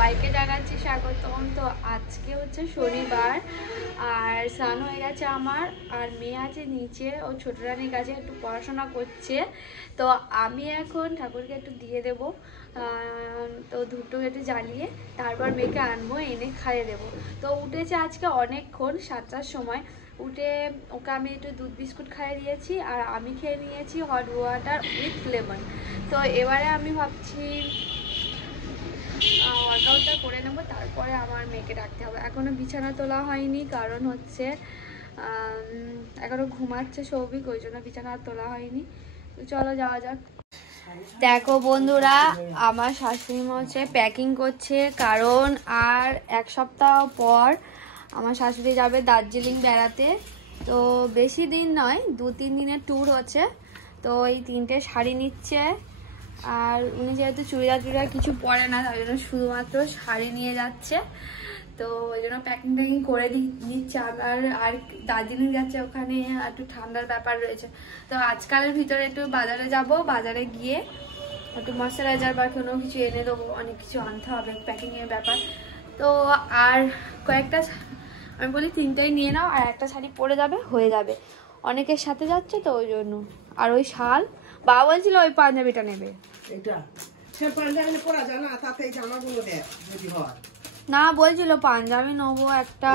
সবাইকে জানাচ্ছি স্বাগতম। তো আজকে হচ্ছে শনিবার আর স্নান হয়ে গেছে আমার, আর মেয়ে আছে নিচে, ও ছোট রানীর কাছে একটু পড়াশোনা করছে। তো আমি এখন ঠাকুরকে একটু দিয়ে দেবো, তো ধূপটা একটু জ্বালিয়ে তারপর মেয়েকে আনবো, এনে খাইয়ে দেবো। তো উঠেছে আজকে অনেকক্ষণ, 7টার সময় উঠে ওকে আমি একটু দুধ বিস্কুট খাইয়ে দিয়েছি, আর আমি খেয়ে নিয়েছি হট ওয়াটার উইথ লেমন। তো এবারে আমি ভাবছি ওয়ার্কআউটটা করে নেবো, তারপরে আমার মেয়েকে ডাকতে হবে। এখনও বিছানা তোলা হয়নি, কারণ হচ্ছে এখনও ঘুমাচ্ছে সৌভিক, ওই জন্য বিছানা তোলা হয়নি। তো চলো যাওয়া যাক। দেখো বন্ধুরা, আমার শাশুড়ি মা হচ্ছে প্যাকিং করছে, কারণ আর এক সপ্তাহ পর আমার শাশুড়ি যাবে দার্জিলিং বেড়াতে। তো বেশি দিন নয়, 2-3 দিনের ট্যুর হচ্ছে। তো এই 3টে শাড়ি নিচ্ছে, আর উনি যেহেতু চুড়িদার কিছু পরে না, তাই জন্য শুধুমাত্র শাড়ি নিয়ে যাচ্ছে। তো ওই জন্য প্যাকিং করে নিচ্ছে। আর দার্জিলিং যাচ্ছে, ওখানে একটু ঠান্ডার ব্যাপার রয়েছে। তো আজকালের ভিতরে একটু বাজারে যাব, বাজারে গিয়ে একটু ময়শ্চারাইজার বা কোনো কিছু এনে দেবো, অনেক কিছু আনতে হবে, প্যাকিংয়ের ব্যাপার। তো আর কয়েকটা আমি বলি 3টাই নিয়ে নাও, আর একটা শাড়ি পরে যাবে, হয়ে যাবে। অনেকের সাথে যাচ্ছে তো ওই জন্য। আর ওই শাল বাবা বলছিল ওই পাঞ্জাবিটা নেবে, না বলছিল পাঞ্জাবি নেবো একটা,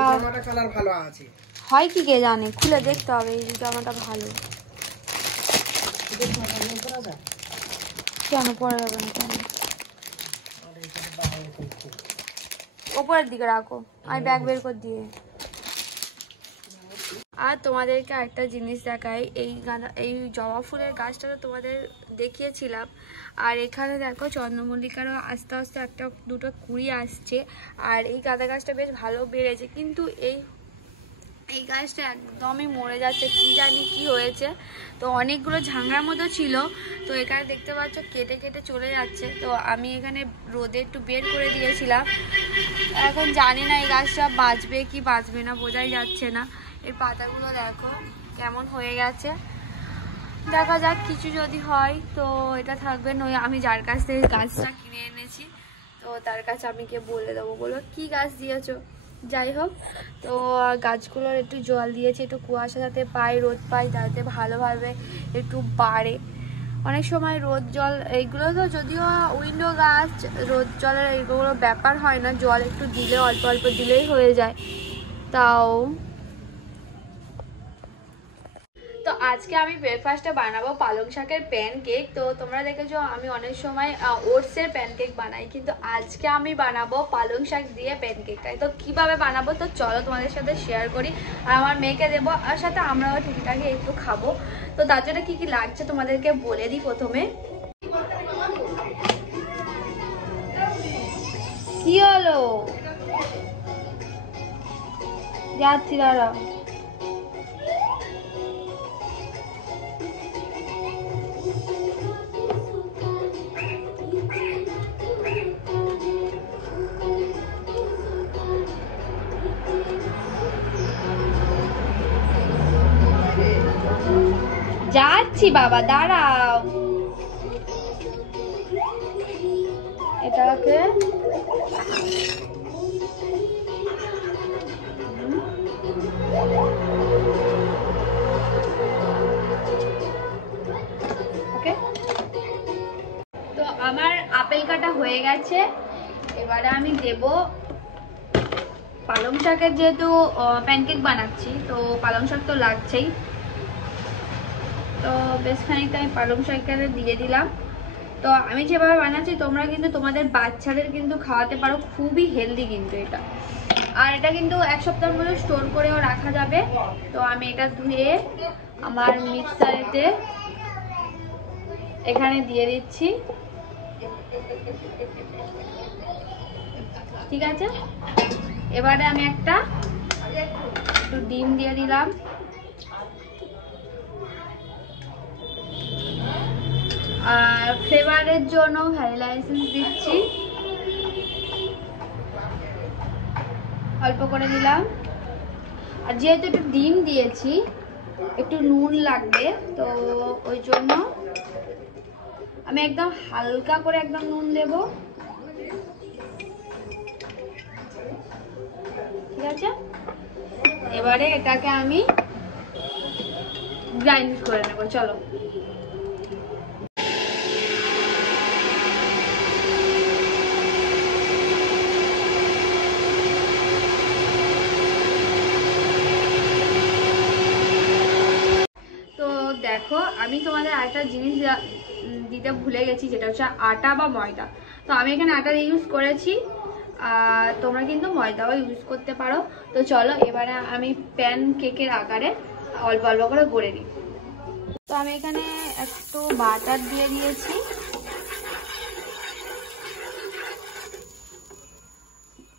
হয় কি কে জানে, খুলে দেখতে হবে। এই জামাটা ভালো, কেন পরা যাবে না, কেন ওপরের দিকে রাখো, আমি ব্যাগ বের করে দিয়ে। আর তোমাদেরকে একটা জিনিস দেখাই, এই জবা ফুলের গাছটা তো তোমাদের দেখিয়েছিলাম। আর এখানে দেখো চন্দ্রমল্লিকারও আস্তে আস্তে একটা দুটো কুড়ি আসছে, আর এই গাঁদা গাছটা বেশ ভালো বেড়েছে। কিন্তু এই গাছটা একদমই মরে যাচ্ছে, কি জানি কি হয়েছে। তো অনেকগুলো ঝাঙ্গার মতো ছিল, তো এখানে দেখতে পাচ্ছ কেটে কেটে চলে যাচ্ছে। তো আমি এখানে রোদে একটু বের করে দিয়েছিলাম, এখন জানি না এই গাছটা বাঁচবে কি বাঁচবে না, বোঝাই যাচ্ছে না। এর পাতাগুলো দেখো কেমন হয়ে গেছে, দেখা যাক কিছু যদি হয় তো এটা থাকবে, নই আমি যার কাছ থেকে গাছটা কিনে এনেছি তো তার কাছে আমি গিয়ে বলে দেবো, বলবো কি গাছ দিয়েছো। যাই হোক, তো গাছগুলোর একটু জল দিয়েছি, একটু কুয়াশা যাতে পাই, রোদ পাই, যাতে ভালোভাবে একটু বাড়ে। অনেক সময় রোদ জল এইগুলো তো যদিও উইন্ডো গাছ, রোদ জলের এইগুলো ব্যাপার হয় না, জল একটু দিলে অল্প অল্প দিলেই হয়ে যায়। তাও তো আজকে আমি ব্রেকফাস্টে বানাবো পালং শাকের প্যানকেক। তো তোমরা দেখেছো আমি অনেক সময় ওটসের প্যানকেক বানাই, কিন্তু আজকে আমি বানাবো পালং শাক দিয়ে প্যানকেকটাই। তো কিভাবে বানাবো তো চলো তোমাদের সাথে শেয়ার করি, আর আমার মেয়েকে দেবো, আর সাথে আমরাও ঠিকঠাকই একটু খাবো। তো তার জন্য কি কি লাগছে তোমাদেরকে বলে দিই। প্রথমে কি হলো, যাচ্ছি দাঁড়া। যাচ্ছি বাবা, দাঁড়াও। এটাকে ওকে, তো আমার আপেল কাটা হয়ে গেছে। এবারে আমি দেব পালং শাকের, যেহেতু প্যানকেক বানাচ্ছি তো পালং শাক তো লাগছেই। তো বেশ খানিকটা আমি পালং শাকটা দিয়ে দিলাম। তো আমি যেভাবে বানাচ্ছি তোমরা কিন্তু তোমাদের বাচ্চাদের কিন্তু খাওয়াতে পারো, খুবই হেলদি কিন্তু এটা। আর এটা কিন্তু 1 সপ্তাহের মধ্যে স্টোর করেও রাখা যাবে। তো আমি এটা ধুয়ে আমার মিক্সারেতে এখানে দিয়ে দিচ্ছি, ঠিক আছে। এবারে আমি একটু ডিম দিয়ে দিলাম, আর ফ্লেভারের জন্য ভ্যানিলা এসেন্স দিচ্ছি, অল্প করে দিলাম। আর যেহেতু একটু ডিম দিয়েছি একটু নুন লাগবে, তো ওই জন্য আমি একদম হালকা করে একদম নুন দেব। ঠিক আছে, এবারে এটাকে আমি গ্রাইন্ড করে নেব। চলো। তো দেখো, আমি তোমাদের আরেকটা জিনিস দিতে ভুলে গেছি, যেটা হচ্ছে আটা বা ময়দা। তো আমি এখানে আটা ইউজ করেছি, আর তোমরা কিন্তু ময়দাও ইউজ করতে পারো। তো চলো এবারে আমি প্যান কেকের আকারে অল্প অল্প করে গড়ে নিই। তো আমি এখানে একটু বাটার দিয়ে দিয়েছি,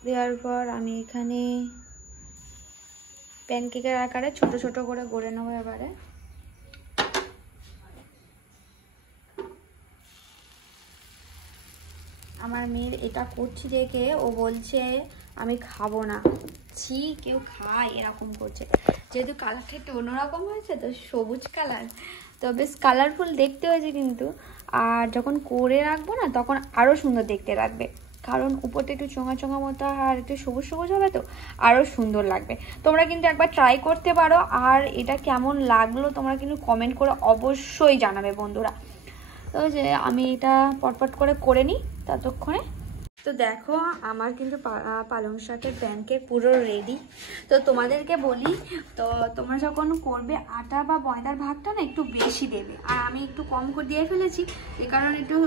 দেওয়ার পর আমি এখানে প্যান কেকের আকারে ছোট ছোট করে গড়ে নেবো। এবারে আমার মেয়ের এটা করছি দেখে ও বলছে আমি খাবো না, ছি কেউ খায়, এরকম করছে। যেহেতু কালারটা একটু অন্যরকম হয়েছে, তো সবুজ কালার, তো বেশ কালারফুল দেখতে হয়েছে কিন্তু। আর যখন করে রাখবো না, তখন আরও সুন্দর দেখতে লাগবে, কারণ উপরটা একটু চোঙা চোঙা মতো আর একটু সবুজ সবুজ হবে, তো আরও সুন্দর লাগবে। তোমরা কিন্তু একবার ট্রাই করতে পারো, আর এটা কেমন লাগলো তোমরা কিন্তু কমেন্ট করে অবশ্যই জানাবে বন্ধুরা। তো যে আমি এটা পটপট করে নিই ততক্ষণে। তো দেখো, আমার কিন্তু পালং শাকের প্যানকেক পুরো রেডি। তো তোমাদেরকে বলি, তো তোমরা যখন করবে আটা বা ময়দার ভাগটা না একটু বেশি দেবে, আর আমি একটু কম করে দিয়ে ফেলেছি, এ কারণে একটু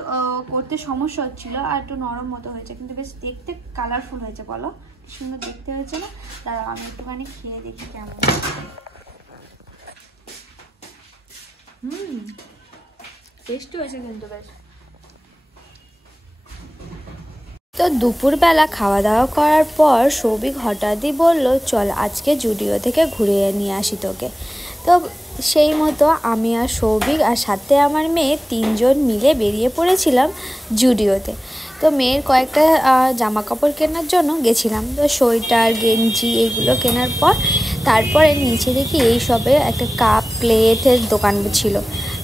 করতে সমস্যা হচ্ছিল, আর একটু নরম মতো হয়েছে, কিন্তু বেশ দেখতে কালারফুল হয়েছে। বলো কি সুন্দর দেখতে হয়েছে না? দাঁড়াও আমি একটুখানি খেয়ে দেখি কেমন। টেস্টি হয়েছে কিন্তু বেশ। তো দুপুরবেলা খাওয়া দাওয়া করার পর সৌভিক হঠাৎই বলল, চল আজকে জুডিও থেকে ঘুরিয়ে নিয়ে আসি তোকে। তো সেই মতো আমি আর সৌভিক আর সাথে আমার মেয়ে 3 জন মিলে বেরিয়ে পড়েছিলাম জুডিওতে। তো মেয়ের কয়েকটা জামা কাপড় কেনার জন্য গেছিলাম। তো সোয়েটার গেঞ্জি এইগুলো কেনার পর তারপরে নিচে দেখি এই সবে একটা কাপ প্লেটের দোকান ছিল।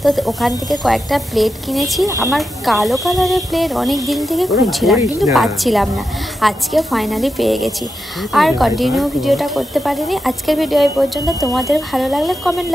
তো ওখান থেকে কয়েকটা প্লেট কিনেছি। আমার কালো কালারের প্লেট অনেক দিন থেকে খুঁজছিলাম, কিন্তু পাচ্ছিলাম না। আজকে ফাইনালি পেয়ে গেছি। আর কন্টিনিউ ভিডিওটা করতে পারিনি। আজকের ভিডিও এই পর্যন্ত। তোমাদের ভালো লাগলে কমেন্ট লাইক